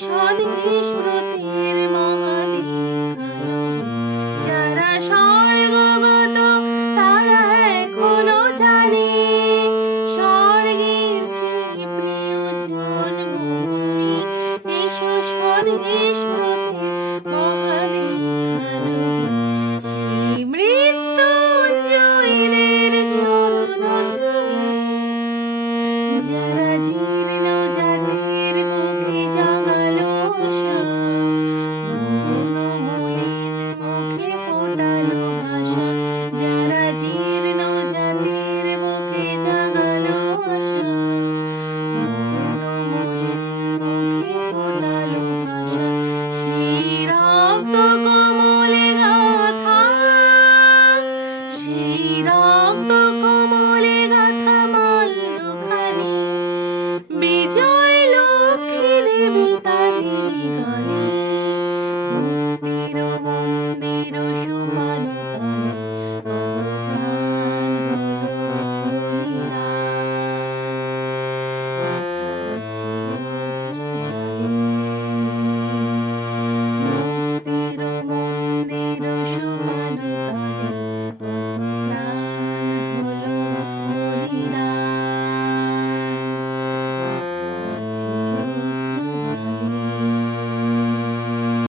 স্বদেশ ব্রতের মহাদীক্ষালো যারা স্বর্গগত তারা এখনো জানে স্বর্গের চেয়ে প্রিয় জন্মভূমি এসো স্বদেশ ব্রতের মহাদীক্ষালো সেই মৃত্যুঞ্জয়ের চরণ চুমি যারা জীর্ণ জাতির বুকে জাগালো আশা মনোমলিন মুখে ফোটালো ভাষা যারা জীর্ণ জাতির বুকে জাগালো আশা মনোমলিন মুখে ফোটালো ভাষা সেই রক্ত কমলে গাথা সেই রক্ত কমলে গাথা মাল্যখানি বিজয়